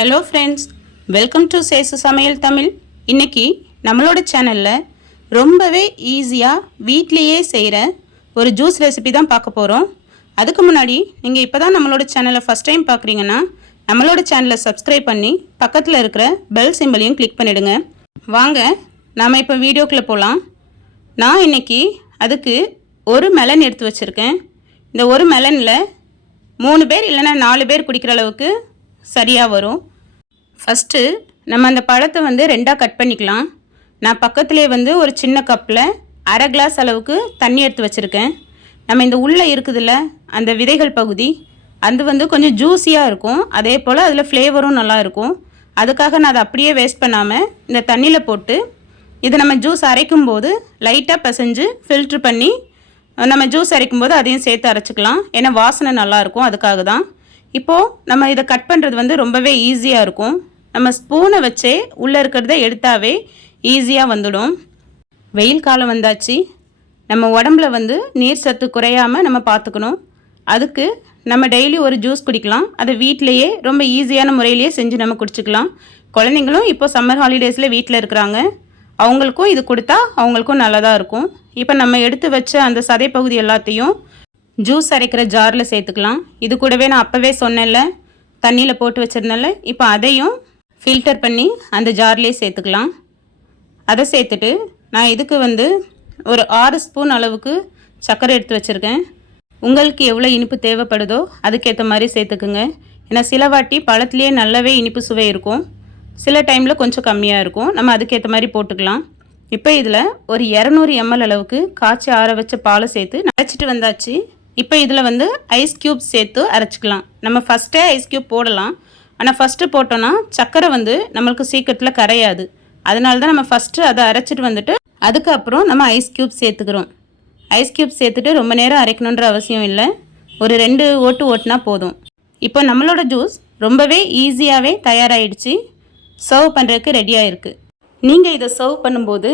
Hello friends, welcome to சேசு சமையல் தமிழ். இன்றைக்கி நம்மளோட சேனலில் ரொம்பவே ஈஸியாக வீட்லேயே செய்கிற ஒரு ஜூஸ் ரெசிபி தான் பார்க்க போகிறோம். அதுக்கு முன்னாடி நீங்கள் இப்போ தான் நம்மளோட சேனலை ஃபஸ்ட் டைம் பார்க்குறீங்கன்னா நம்மளோட சேனலை சப்ஸ்கிரைப் பண்ணி பக்கத்தில் இருக்கிற பெல் சிம்பலையும் கிளிக் பண்ணிவிடுங்க. வாங்க நாம் இப்போ வீடியோக்குள்ளே போகலாம். நான் இன்றைக்கி அதுக்கு ஒரு மெலன் எடுத்து வச்சுருக்கேன். இந்த ஒரு மெலனில் 3 பேர் இல்லைன்னா 4 பேர் குடிக்கிற அளவுக்கு சரியாக வரும். ஃபஸ்ட்டு நம்ம அந்த பழத்தை ரெண்டாக கட் பண்ணிக்கலாம். நான் பக்கத்துலேயே ஒரு சின்ன கப்பில் அரை கிளாஸ் அளவுக்கு தண்ணி எடுத்து வச்சுருக்கேன். நம்ம இந்த உள்ளே இருக்குதுல்ல அந்த விதைகள் பகுதி, அது கொஞ்சம் ஜூஸியாக இருக்கும். அதே போல் அதில் ஃப்ளேவரும் நல்லா இருக்கும். அதுக்காக நான் அதை அப்படியே வேஸ்ட் பண்ணாமல் இந்த தண்ணியில் போட்டு இதை நம்ம ஜூஸ் அரைக்கும்போது லைட்டாக பிசைஞ்சு ஃபில்ட்ரு பண்ணி நம்ம ஜூஸ் அரைக்கும்போது அதையும் சேர்த்து அரைச்சிக்கலாம். ஏன்னா வாசனை நல்லாயிருக்கும். அதுக்காக தான். இப்போது நம்ம இதை கட் பண்ணுறது ரொம்பவே ஈஸியாக இருக்கும். நம்ம ஸ்பூனை வச்சே உள்ளே இருக்கிறத எடுத்தாவே ஈஸியாக வந்துடும். வெயில் காலம் வந்தாச்சு. நம்ம உடம்புல நீர் சத்து குறையாமல் நம்ம பார்த்துக்கணும். அதுக்கு நம்ம டெய்லி ஒரு ஜூஸ் குடிக்கலாம். அதை வீட்டிலையே ரொம்ப ஈஸியான முறையிலேயே செஞ்சு நம்ம குடிச்சிக்கலாம். குழந்தைங்களும் இப்போ சம்மர் ஹாலிடேஸில் வீட்டில் இருக்கிறாங்க. அவங்களுக்கும் இது கொடுத்தா அவங்களுக்கும் நல்லதாக இருக்கும். இப்போ நம்ம எடுத்து வச்ச அந்த சதைப்பகுதி எல்லாத்தையும் ஜூஸ் அரைக்கிற ஜாரில் சேர்த்துக்கலாம். இது கூடவே நான் அப்போவே சொன்னேன்ல தண்ணியில் போட்டு வச்சிருந்தேன்ல, இப்போ அதையும் ஃபில்டர் பண்ணி அந்த ஜார்லேயே சேர்த்துக்கலாம். அதை சேர்த்துட்டு நான் இதுக்கு ஒரு 6 ஸ்பூன் அளவுக்கு சர்க்கரை எடுத்து வச்சுருக்கேன். உங்களுக்கு எவ்வளோ இனிப்பு தேவைப்படுதோ அதுக்கேற்ற மாதிரி சேர்த்துக்குங்க. ஏன்னா சில வாட்டி பழத்துலேயே நல்லாவே இனிப்பு சுவை இருக்கும், சில டைமில் கொஞ்சம் கம்மியாக இருக்கும். நம்ம அதுக்கேற்ற மாதிரி போட்டுக்கலாம். இப்போ இதில் ஒரு 200 ml அளவுக்கு காய்ச்சி ஆற வச்ச பாலை சேர்த்து அரைச்சிட்டு வந்தாச்சு. இப்போ இதில் ஐஸ் க்யூப் சேர்த்து அரைச்சிக்கலாம். நம்ம ஃபஸ்ட்டே ஐஸ் க்யூப் போடலாம். ஆனால் ஃபஸ்ட்டு போட்டோன்னா சர்க்கரை நம்மளுக்கு சீக்கிரத்தில் கரையாது. அதனால தான் நம்ம ஃபஸ்ட்டு அதை அரைச்சிட்டு அதுக்கப்புறம் நம்ம ஐஸ் க்யூப் சேர்த்துக்கிறோம். ஐஸ் க்யூப் சேர்த்துட்டு ரொம்ப நேரம் அரைக்கணுன்ற அவசியம் இல்லை. ஒரு 2 ஓட்டு ஓட்டுனா போதும். இப்போ நம்மளோட ஜூஸ் ரொம்பவே ஈஸியாகவே தயாராகிடுச்சு. சர்வ் பண்ணுறதுக்கு ரெடியாக இருக்குது. நீங்கள் இதை சர்வ் பண்ணும்போது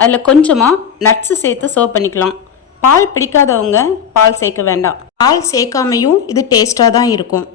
அதில் கொஞ்சமாக நட்ஸு சேர்த்து சர்வ் பண்ணிக்கலாம். பால் பிடிக்காதவங்க பால் சேர்க்க வேண்டாம். பால் சேர்க்காமையும் இது டேஸ்ட்டாக தான் இருக்கும்.